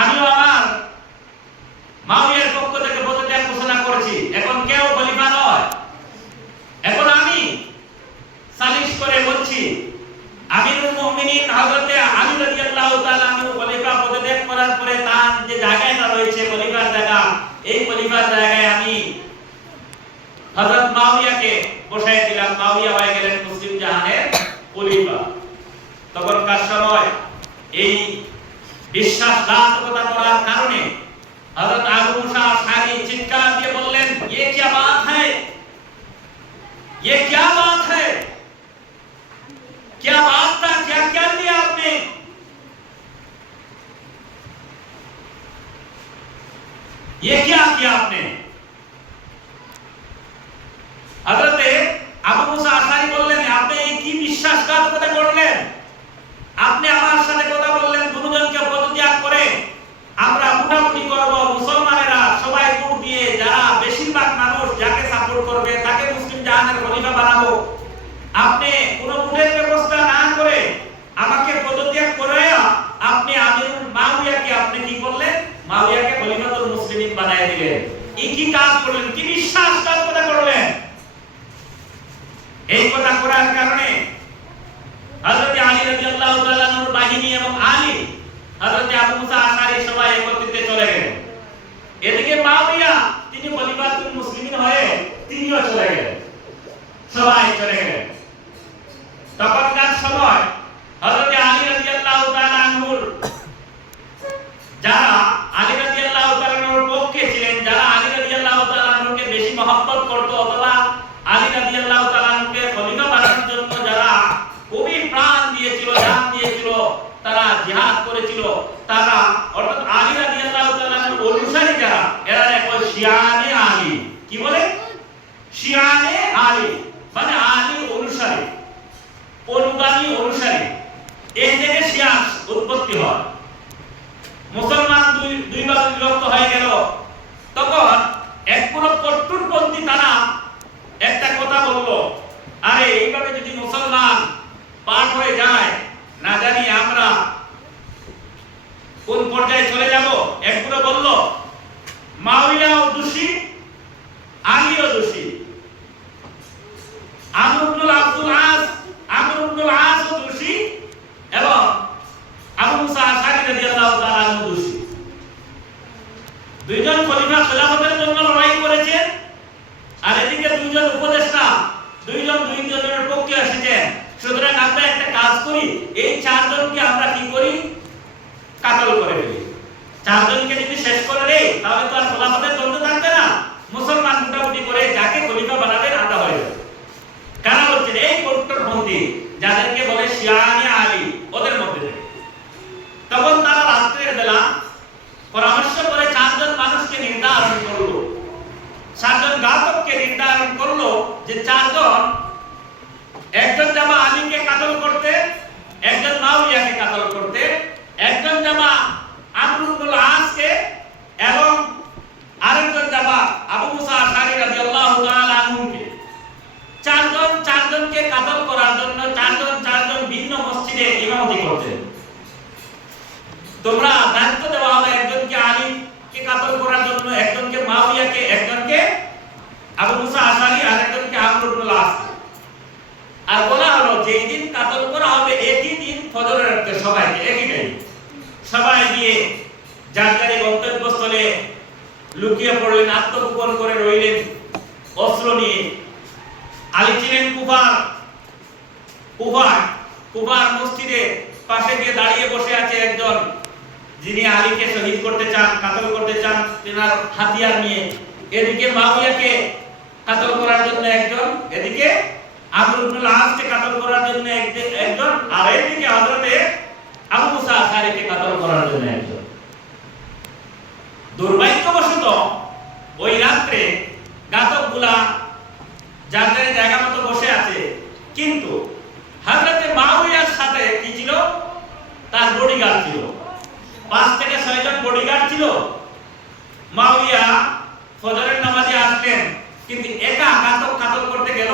আমিও আমার মুয়াবিয়ার পক্ষ থেকে পদত্যাগ ঘোষণা করেছি। এখন কেউ খলিফা নয়। এখন আমি সালিশ করে বলছি, আমিরুল মুমিনিন হযরত আলী রাদিয়াল্লাহু তাআলা আনহু খলিফা পদত্যাগ করার পরে তার যে জায়গাটা রয়েছে খলিফার জায়গা, এই খলিফার জায়গায় আমি হযরত মুয়াবিয়াকে বসায় দিলাম। মুয়াবিয়া হয়ে গেলেন মুসলিম জাহানের খলিফা। তখনকার সময় এই বিশ্বাসঘাতকতা করার কারণে হযরত আবু মুসা আশআরী চিৎকার দিয়ে বললেন, ये क्या बात है, ये क्या बात है, क्या बात था, क्या क्या किया आपने। ये क्या किया आपने। হযরত আবু মুসা আশআরী বললেন, আপনি কি বিশ্বাসঘাতকতা করলেন, আপনি আমার সাথে কথা বললেন দুজনকে পদত্যাগ করে আমরা মোটামুটি করব, মুসলমানেরা সবাই ভোট দিয়ে যারা বেশিরভাগ মানুষ যাকে সাপোর্ট করবে তাকে মুসলিম জাহানের খলিফা বানাবো। আপনি কোনো ভোটের ব্যবস্থা না করে আমাকে পদত্যাগ করে আপনি আমিরুল মুয়াবিয়াকে খলিফাতুল মুসলিমিন বানায় দিলেন। এই কি কাজ করলেন, কি বিশ্বাসঘাতকতা করলেন? এই কথা করার কারণে হযরত আলী রাদিয়াল্লাহু তাআলা আনহুর বাহিনী এবং আলী, হযরত আবু মুসা আশআরী সবাই একত্রিত চলে গেলেন। এদিকে মুয়াবিয়া তিনি খলিফাতুল মুসলিমিন হয়ে তিনিও চলে গেলেন, সবাই চলে গেলেন। তখনকার সময় হযরত আলী রাদিয়াল্লাহু তাআলা আনহুর যারা আলী রাদিয়াল্লাহু তাআলা আনহুর পক্ষে ছিলেন, যারা আলী রাদিয়াল্লাহু তাআলা আনহুকে বেশি মহব্বত করত অথবা আলী রাদিয়াল্লাহু তাআলা আনহুকে খলিফা বানানোর জন্য যারা খুবই প্রাণ দিয়েছিল, জান দিয়েছিল, তারা জিহাদ করেছিল, তারা অর্থাৎ আলী রাদিয়াল্লাহু তাআলা আনহুর অনুসারী যারা, এরা কয় শিয়ানে আলী। কি বলে? শিয়ানে আলী, মানে আলী অনুসারী, অনুগামী অনুসারী। এই থেকে শিয়া উৎপত্তি হয়। মুসলমান দুই ভাগে বিভক্ত হয়ে গেল। তখন এক পুরো কট্টরপন্থী তারা একটা কথা বলল, আরে এইভাবে যদি মুসলমান পার হয়ে যায়, না জানি আমরা কোন পর্যায়ে চলে যাব। এক পুরো বলল মুয়াবিয়াও দোষী, আলীও দোষী, আমর ইবনে আব্দুল আস দোষী এবং আবু মুসা আশআরী রাদিয়াল্লাহু তাআলা আনহু দোষী। দুইজন খলিফা খেলাফতের জন্য লড়াই করেছেন, আর এদিকে দুইজন উপদেষ্টা দুইজনের পক্ষে এসেছেন। সুতরাং আমরা একটা কাজ করি, এই চারজনকে আমরা কি করি, কাতল করে ফেলি। চারজনকে যদি শেষ করে দেই তাহলে তো আর খেলাফতের দ্বন্দ্ব থাকবে না। মুসলমান মোটামুটি করে যাকে খলিফা বানাবেন আদা হয়ে যাবে। কারা বলছেন? এই কট্টরপন্থী যাদেরকে বলে শিয়ানে আলী, ওদের মধ্যে থেকে। তখন তারা রাত্রের বেলা পরামর্শ করে চারজন মানুষকে নির্ধারণ করলো, চারজন ঘাতককে নির্ধারণ করলো যে চারজন, একজন যাবে আলীকে কাতল করতে, একজন মুয়াবিয়াকে কাতল করতে, একজন যাবে আমর ইবনে আসকে, এবং আরেকজন যাবে আবু মুসা আশআরী রাদিয়াল্লাহু তাআলা আনহুকে। চারজনকে কাতল করার জন্য চারজন ভিন্ন মসজিদে ইমামতি করতেন। তোমরা দায়িত্ব দেওয়া হলো একজনকে আলীকে কাতল করার জন্য, একজনকে মুয়াবিয়াকে, একজনকে আবু মুসা আশআরী, আর একজনকে আমর ইবনে আস। আর বলা হলো যে এই দিন কাতল করা হবে একই দিন ফজরের রাতে, সবাইকে একই টাইম। সবাই গিয়ে যার যার গন্তব্যস্থলে লুকিয়ে পড়লেন, আত্মগোপন করে রইলেন অস্ত্র নিয়ে। আলী ছিলেন কুফার মসজিদে পাশে গিয়ে দাঁড়িয়ে বসে আছে একজন, যিনি আলীকে শহীদ করতে চান, কাতল করতে চান, তেনার হাতিয়ার নিয়ে। এদিকে মুয়াবিয়াকে কাতল করার জন্য একজন, এদিকে আমর ইবনে আসকে কাতল করার জন্য একজন, আর এদিকে হযরতে আবু মুসা আশআরীকে কাতল করার জন্য একজন। দুর্ভাগ্যবশত ওই রাতে ঘাতকগুলা যার যার জায়গা মতো বসে আছে, কিন্তু হযরতে মুয়াবিয়ার সাথে কি ছিল, তার বডিগার্ড ছিল, 5 থেকে 6 জন বডিগার্ড ছিল। মুয়াবিয়া ফজরের নামাজে আসলেন, কিন্তু একা ঘাতক কাতল করতে গেল,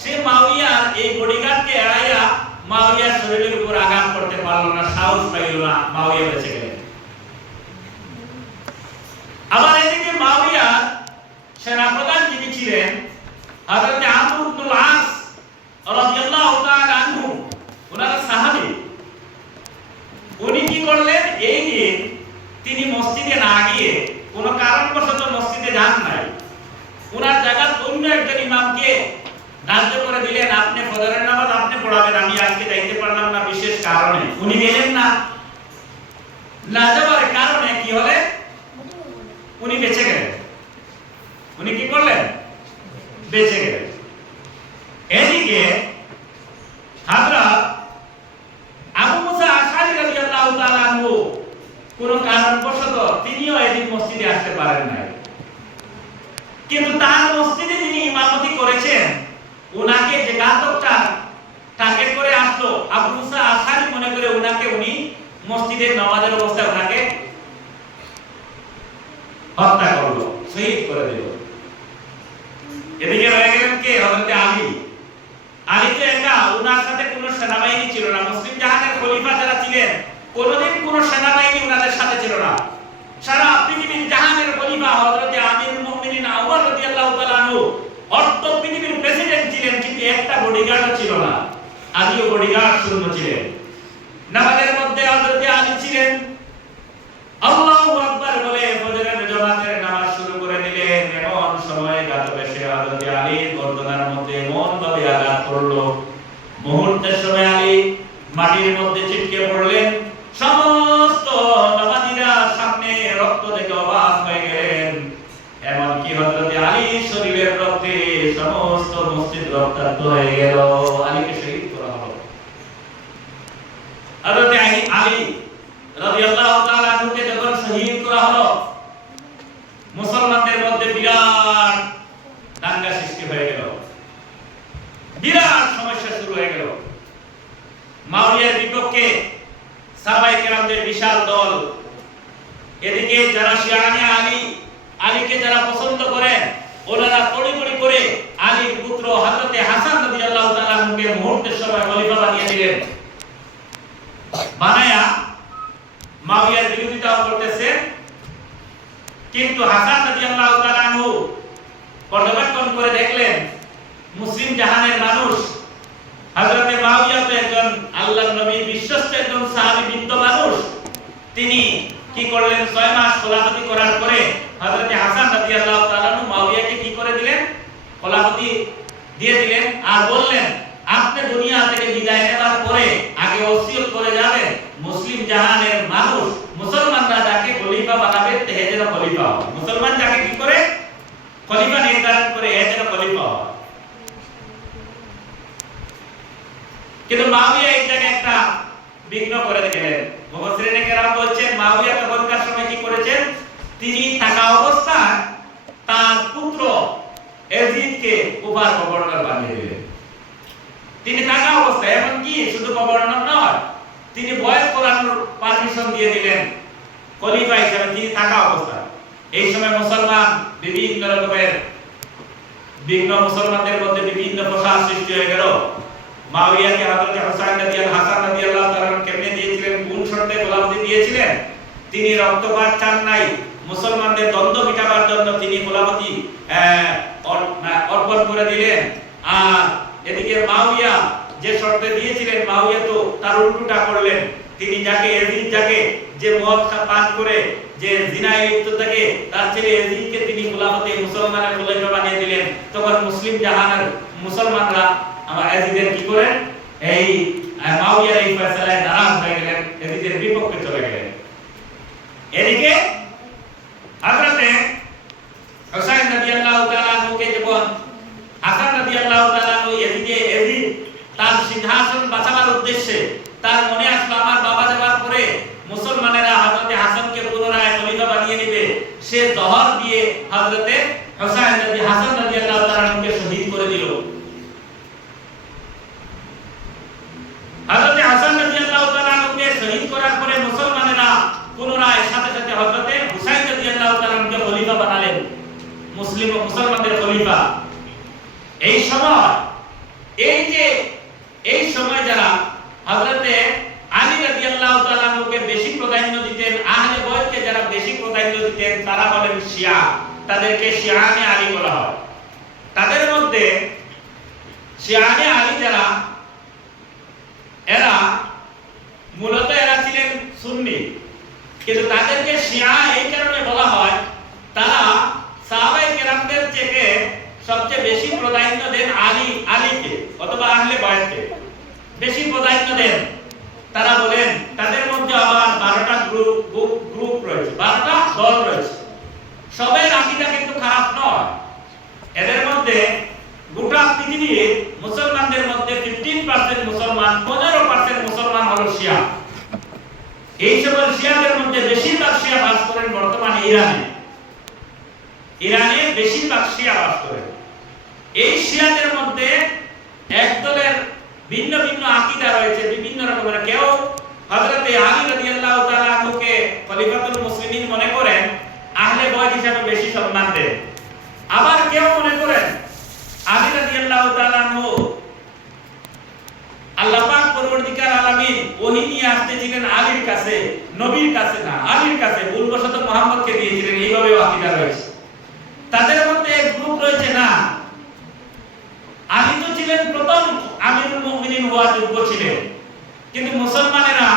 সে মুয়াবিয়ার এই বডিগার্ডকে এড়াইয়া মুয়াবিয়ার শরীরের উপর আঘাত করতে পারল না, সাহস পাইল না, মুয়াবিয়া বেঁচে গেলেন। আবার এদিকে মুয়াবিয়ার সেনাপ্রধান যিনি ছিলেন হযরত আমর ইবনে আস রাদিয়াল্লাহু তাআলা আনহু, ওনার সাহাবী, উনি কি করলেন, এই দিন তিনি মসজিদে না গিয়ে, কোনো কারণবশত মসজিদে যান নাই, ওনার জায়গায় অন্য একজন ইমামকে ধার্য করে দিলেন, আপনি ফজরের নামাজ আপনি পড়াবেন, আমি আজকে যাইতে পারলাম না বিশেষ কারণে। উনি গেলেন না, না যাওয়ার কারণে কি হলে উনি বেঁচে গেলেন। উনি কি করলেন? বেঁচে গেলেন। এদিকে হযরত আবু মুসা আশআরী রাদিয়াল্লাহু তাআলা আনহু কোন কারণবশত তিনিও এদিন মসজিদে আসতে পারেন নাই, কিন্তু তার মসজিদে যিনি ইমামতি করেছেন, উনাকে যে ঘাতকটা টার্গেট করে আসলো, আবু মুসা আশআরী মনে করে উনি মসজিদে নামাজের অবস্থায় উনাকে হত্যা করলো, শহীদ করে দিল। এদিকে রয়ে গেলেন কে? হযরত আলী। আলী তো একা, উনার সাথে কোনো সেনাবাহিনী ছিল না। মুসলিম জাহানের খলিফা যারা ছিলেন, কোনোদিন কোনো সেনাবাহিনী উনাদের সাথে ছিল না। সারা পৃথিবীর জাহানের খলিফা হযরত আমিরুল মুমিনিন ওমর রাদিয়াল্লাহু তাআলা আনহু অর্থ পৃথিবীর প্রেসিডেন্ট ছিলেন, কিন্তু একটা বডিগার্ড ছিল না। আলীও বডিগার্ড শূন্য ছিলেন। নামাজের মধ্যে হযরত আলী ছিলেন। আল্লাহু আকবার বলে ফজরের জামাতের নামাজ শুরু করে দিলেন। এমন সময় গাতবেশে হযরত আলীর গর্দনের মধ্যে এমন ভাবে আঘাত করলো, মুহূর্তের সময় আলী মাটির মধ্যে ছিটকে পড়লেন। সমস্ত নামাজীরা সামনে রক্ত দেখে অবাক হয়ে গেলেন। এমনকি হযরত আলীর শরীরের রক্তে সমস্ত মসজিদ রক্তাক্ত হয়ে গেল। আলীকে শহীদ করা হলো। হযরত আলী রাদিয়াল্লাহু তাআলা আনহুকে যখন শহীদ করা হলো, মুসলমানদের মধ্যে বিরাট দাঙ্গা সৃষ্টি হয়ে গেল, বিরাট সমস্যা শুরু হয়ে গেল। মাউইয়ার বিপক্ষে সাহাবায়ে কেরামদের বিশাল দল, এদিকে যারা শিয়ানে আলীকে যারা পছন্দ করেন, ওনারা তড়িঘড়ি করে আলীর পুত্র হযরত হাসান রাদিয়াল্লাহু তাআলা আনহুকে মুহূর্তের সময় খলিফা বানিয়ে দিলেন। বানায়া মাউইয়ার বিরোধিতা করতেছেন, কিন্তু হাসান রাদিয়াল্লাহু তাআলা আনহু পর্যবেক্ষণ করে দেখলেন মুসলিম জাহানের মানুষ হযরত মাউইয়া তো একজন আল্লাহর নবীর বিশ্বস্ত একজন সাহাবী বৃদ্ধ মানুষ। তিনি কি করলেন, 6 মাস খলিফাতি করার পরে হযরত হাসান রাদিয়াল্লাহু তাআলা আনহু মাউইয়াকে কি করে দিলেন, খলিফাতি দিয়ে দিলেন। আর বললেন, আপনি দুনিয়া থেকে বিদায় নেবার পরে আগে ওসিয়ত করে যাবেন, মুসলিম জাহানের মানুষ মুসলমানরা যাকে খলিফা বানাবে সে যেন খলিফা হয়। মুসলমান যাকে কি করে খলিফা নির্ধারণ করে এ যেন খলিফা হয়। কিন্তু মাউইয়া এই জায়গায় একটা বিঘ্ন করে গেলেন। মুফাসসিরিনে কেরাম বলছেন, মাউইয়া তখনকার সময় কি করেছেন, তিনি থাকা অবস্থায় তার পুত্র ইয়াজিদকে কুফার গভর্নর বানিয়ে দিলেন। তিনি থাকা অবস্থায়, এমনকি শুধু গভর্নর নয়, তিনি বয়স করানোর পারমিশন দিয়ে দিলেন খলিফা হিসেবে তিনি থাকা অবস্থায়। এই সময় মুসলমান বিভিন্ন রকমের বিঘ্ন, মুসলমানদের মধ্যে বিভিন্ন প্রসার সৃষ্টি হয়ে গেল। মাউইয়াকে হযরত হাসান রাদিয়াল্লাহু তাআলা কেমনে দিয়েছিলেন, কোন শর্তে খলিফাতি দিয়েছিলেন, তিনি রক্তপাত চান নাই, মুসলমানদের দ্বন্দ্ব মিটাবার জন্য তিনি খলিফাতি অর্পণ করে দিলেন। আর এদিকে মাউইয়া যে শর্তে দিয়েছিলেন, মাউইয়া তো তার উল্টোটা করলেন। তিনি ইয়াজিদ যাকে যে মদ পান করে যে জিনায় লিপ্ত থাকে, তার ছেলে ইয়াজিদকে তিনি খলিফাতে মুসলমানের খলিফা বানিয়ে দিলেন। তখন মুসলিম জাহানের মুসলমানরা আমার ইয়াজিদের কি করেন, এই মাউইয়ার এই ফয়সালায় নারাজ হয়ে গেলেন, ইয়াজিদের বিপক্ষে চলে গেলেন। এদিকে হযরত হুসাইন রাদিয়াল্লাহু তাআলা আনহুকে যখন হাসান রাদিয়াল্লাহু তাআলা আনহু ইয়াজিদ তার সিংহাসন বাঁচাবার উদ্দেশ্যে তার মনে আসলো, আমার বাবা যাওয়ার পরে মুসলমানেরা হযরত হাসানকে পুনরায় খলিফা বানিয়ে নেবে। সে জহর দিয়ে হযরত হাসান রাদিয়াল্লাহু তাআলা আনহুকে শহীদ করে দিল। হযরত হাসান রাদিয়াল্লাহু তাআলা আনহুকে শহীদ করার পরে মুসলমানেরা পুনরায় সাথে সাথে হযরত হুসাইন রাদিয়াল্লাহু তাআলা আনহুকে খলিফা বানালেন, মুসলমানদের খলিফা। এই সময় যারা হযরত আলী রাদিয়াল্লাহু তাআলা আনহুকে বেশি প্রাধান্য দিতেন, আহলে বাইতকে যারা বেশি প্রাধান্য দিতেন, তারা হলেন শিয়া। তাদেরকে শিয়ানে আলী বলা হয়। তাদের মধ্যে শিয়ানে আলী যারা, এরা মূলত এরা ছিলেন সুন্নি, কিন্তু তাদেরকে শিয়া এই কারণে বলা হয়, তারা সাহাবায়ে কেরামদের থেকে সবচেয়ে বেশি প্রাধান্য দেন আলীকে অথবা আহলে বাইতকে বেশি প্রাধান্য দেন। তারা বলেন তাদের মধ্যে আবার 12টা গ্রুপ রয়েছে, 12টা দল রয়েছে। সবের আকীদা কিন্তু খারাপ নয়। এদের মধ্যে গোটা পৃথিবীর মুসলমানদের মধ্যে 15% মুসলমান, 15% মুসলমান হলো শিয়া। এই সকল শিয়াদের মধ্যে বেশিরভাগ শিয়া বাস করেন বর্তমানে ইরানে বেশিরভাগ শিয়া বাস করেন। এই শিয়াদের মধ্যে একদলের ভিন্ন ভিন্ন আকীদা রয়েছে, বিভিন্ন রকমের। কেউ হযরত আলী রাদিয়াল্লাহু তাআলা আনহুকে খলিফাতুল মুসলিমিন মনে করেন, আহলে বাইত হিসেবে বেশি সম্মান দেন। আবার কেউ মনে করেন আলী রাদিয়াল্লাহু তাআলা আনহু আল্লাহ পাক পরবর্তীকার আলামিন ওহী নিয়ে আসতেছিলেন আলীর কাছে, নবীর কাছে না, আলীর কাছে, ভুলবশত মুহাম্মদকে দিয়েছিলেন, এইভাবে আকীদা রয়েছে। তাদের মধ্যে এক গ্রুপ রয়েছে না, আলী তো ছিলেন প্রথম আমিরুল মুমিনিন হওয়ার যোগ্য ছিলেন, কিন্তু মুসলমানেরা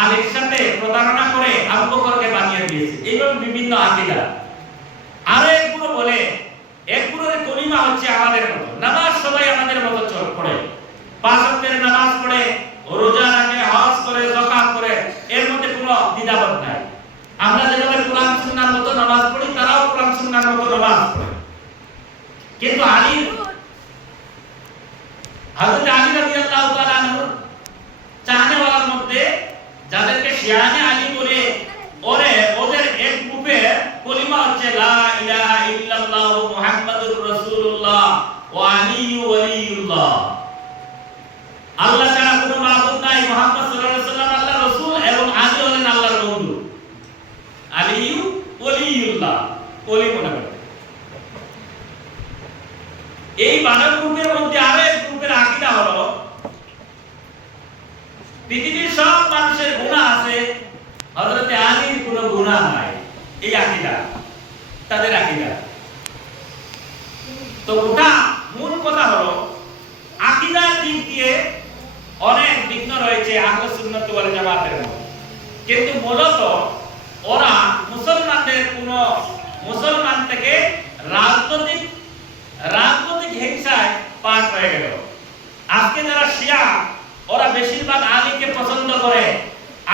আলীর সাথে প্রতারণা করে আবু বকরকে বানিয়ে দিয়েছে, এইভাবে বিভিন্ন আকীদা। আর এক গ্রুপ বলে, এক গ্রুপের কলিমা হচ্ছে আমাদের মতো, নামাজ সবাই আমাদের মতো পড়ে, পাঁচ ওয়াক্তের নামাজ পড়ে, রোজা রাখে, হজ করে, যাকাত করে, এর মধ্যে কোনো দ্বিধাবোধ নাই। আমরা যেভাবে কোরআন সুন্নাহর মতো নামাজ পড়ি, তারাও কোরআন সুন্নাহর মতো নামাজ পড়ে। কিন্তু আলী, হযরত আলী রাদিয়াল্লাহু তাআলা আনহু চাহনেওয়ালার মধ্যে যাদেরকে শিয়ানে আলী বলে, ওদের এক গ্রুপে কলিমা হচ্ছে লা ইলাহা ইল্লাল্লাহ মুহাম্মাদুর রাসূলুল্লাহ ওয়া আলী ওয়ালিউল্লাহ। আল্লাহ ছাড়া কোনো মাবুদ নাই, মুহাম্মদ সাল্লাল্লাহু আলাইহি ওয়াসাল্লাম আল্লাহর রাসূল এবং আলী হলেন আল্লাহর বন্ধু। আলী ওয়ালিউল্লাহ, ওলি মনে করে। এই বানার গ্রুপের মধ্যে আরো এক গ্রুপের আকীদা হলো পৃথিবীর সব মানুষের গুনাহ আছে, হযরত আলীর কোনো গুনাহ নাই, এই আকীদা তাদের আকীদা। তো ওটা মূল কথা হলো আকীদার দিক দিয়ে অনেক বিঘ্ন রয়েছে আহলে সুন্নাত ওয়াল জামাতের মধ্যে, কিন্তু মূলত ওরা মুসলমান থেকে রাজনৈতিক হিংসায় পার হয়ে গেল। আজকে যারা শিয়া, ওরা বেশিরভাগ আলীকে পছন্দ করে,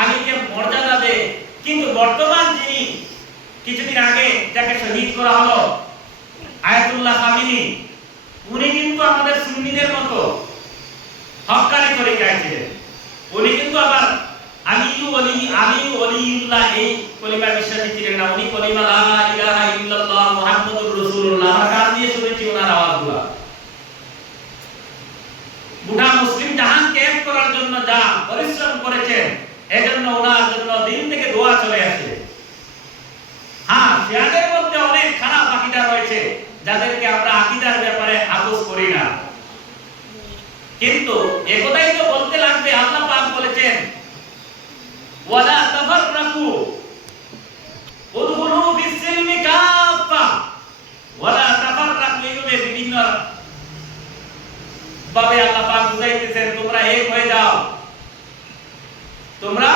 আলীকে মর্যাদা দেয়, কিন্তু বর্তমান যিনি কিছুদিন আগে যাকে শহীদ করা হলো আয়াতুল্লাহ খামিনি, উনি কিন্তু আমাদের সুন্নিদের মতো হক্কানি তরিকায় ছিলেন। উনি কিন্তু আবার আলী ওয়ালিউল্লাহ এই কলিমা বিশ্বাসী ছিলেন না, উনি কলিমা লা ইলাহা ইল্লাল্লাহ মুহাম্মাদুর রাসূলুল্লাহ, আমরা কান দিয়ে শুনেছি ওনার আওয়াজগুলো। গোটা মুসলিম জাহানকে এক করার জন্য যা পরিশ্রম করেছেন, এজন্য ওনার জন্য দিন থেকে দোয়া চলে আসে। হ্যাঁ, শিয়াদের মধ্যে অনেক খারাপ আকীদা রয়েছে, যাদেরকে আমরা আকীদার ব্যাপারে আপোস করি না, কিন্তু একথাই তো বলতে লাগবে। আল্লাহ পাক বলেছেন ওয়ালা তাফাররাকু উদখুলু ফিস-সিলমি কাফা, ওয়ালা তাফাররাকু, এইভাবে বিভিন্ন ভাবে আল্লাহ পাক বুঝাইতেছেন তোমরা এক হয়ে যাও, তোমরা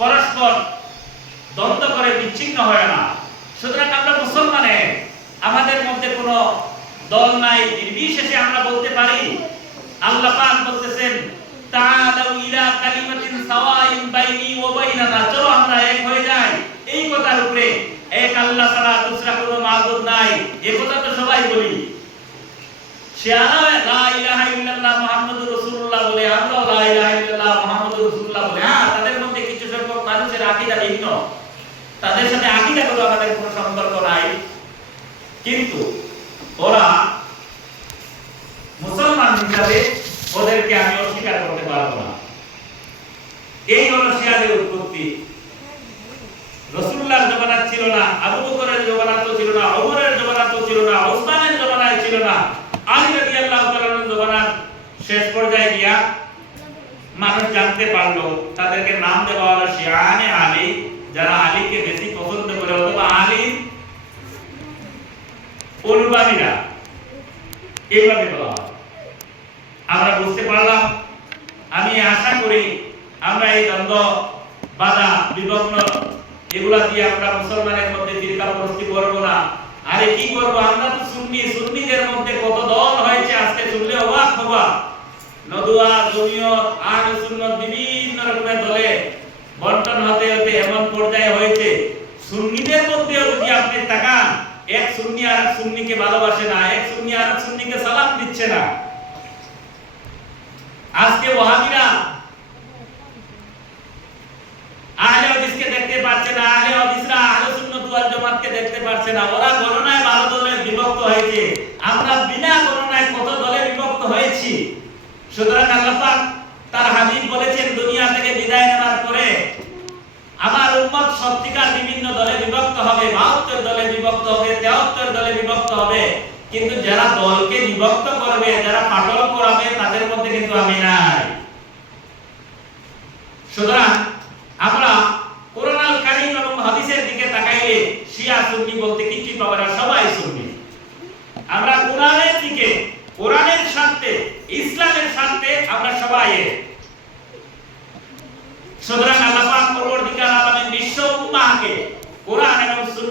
পরস্পর দ্বন্দ্ব করে বিচ্ছিন্ন হয় না। সুতরাং আমরা মুসলমানে, আমাদের মধ্যে কোনো দল নাই, নির্বিশেষে আমরা বলতে পারি। আল্লাহ পাক বলতেছেন তাআলাউ ইলা কালিমাতিন সাওয়াইন বাইনি ওয়া বাইনানা, চলো আমরা এক হয়ে যাই এই কথার উপরে, এক আল্লাহ ছাড়া দুসরা কোনো মাবুদ নাই, এই কথা তো সবাই বলি। শিয়ারা লা ইলাহা ইল্লাল্লাহ মুহাম্মাদুর রাসূলুল্লাহ বলে, আমরাও লা ইলাহা ইল্লাল্লাহ মুহাম্মাদুর রাসূলুল্লাহ বলে। হ্যাঁ, তাদের মধ্যে কিছু সংখ্যক মানুষের আকীদা ভিন্ন, তাদের সাথে আকীদাগত আমাদের কোনো সম্পর্ক নাই, কিন্তু ওরা মুসলমান হিসাবে ওদেরকে আমি অস্বীকার করতে পারবো না। এই হলো শিয়াদের উৎপত্তি। রাসূলুল্লাহর জমানাত ছিল না, আবু বকরের জমানাত ছিল না, ওমরের জমানাত ছিল না, ওসমানের জমানায় ছিল না, আলী রাদিয়াল্লাহু তাআলার জমানার শেষ পর্যায়ে গিয়া মানুষ জানতে পারলো, তাদেরকে নাম দেওয়া হলো শিয়ানে আলী, যারা আলীকে বেশি পছন্দ করে, অথবা আলীর অনুগামীরা, এইভাবে বলা হয়। আমরা বুঝতে পারলাম। আমি আশা করি আমরা এই দ্বন্দ্ব, বাধা, বিভক্ত এগুলা দিয়ে আমরা মুসলমানের মধ্যে ফিরকাপরস্তি করবো না। আরে কি করবো, আমরা তো সুন্নিদের মধ্যে কত দল হয়েছে, আজকে শুনলে অবাক হবা। নদুয়া, জমিয়ত, আহলে সুন্নাত বিভিন্ন রকমের দলে বন্টন হতে হতে এমন পর্যায়ে হয়েছে, সুন্নিদের মধ্যে যদি আপনি তাকান, এক সুন্নি আরেক সুন্নিকে ভালোবাসে না, এক সুন্নি আরেক সুন্নিকে সালাম দিচ্ছে না। আজকে ওয়াহাবিরা আহলে হাদিসকে দেখতে পাচ্ছে না, আহলে হাদিসরা আহলে সুন্নাত ওয়াল জামাতকে দেখতে পাচ্ছে না। ওরা গণনায় 12 দলে বিভক্ত হয়েছে, আমরা বিনা গণনায় কত দলে বিভক্ত হয়েছি। সুতরাং আল্লাহ পাক তার হাবিব বলেছেন, দুনিয়া থেকে বিদায় নেওয়ার পরে আমার উম্মত সত্যিকার বিভিন্ন দলে বিভক্ত হবে, 72 দলে বিভক্ত হবে, 73 দলে বিভক্ত হবে, কিন্তু যারা দলকে বিভক্ত করবে, যারা ফাটল করাবে, তাদের মধ্যে কিন্তু আমি নাই। সুতরাং আমরা কোরআনুল কারীম এবং হাদিসের দিকে তাকাইলে শিয়া সুন্নি বলতে কিছু পাবে না, সবাই সুন্নি। আমরা কোরআনের দিকে, কোরআনের স্বার্থে, ইসলামের স্বার্থে আমরা সবাই এক। সুতরাং আল্লাহ পাক পরবর্তীকাল আলামিন বিশ্ব উম্মাহকে কোরআন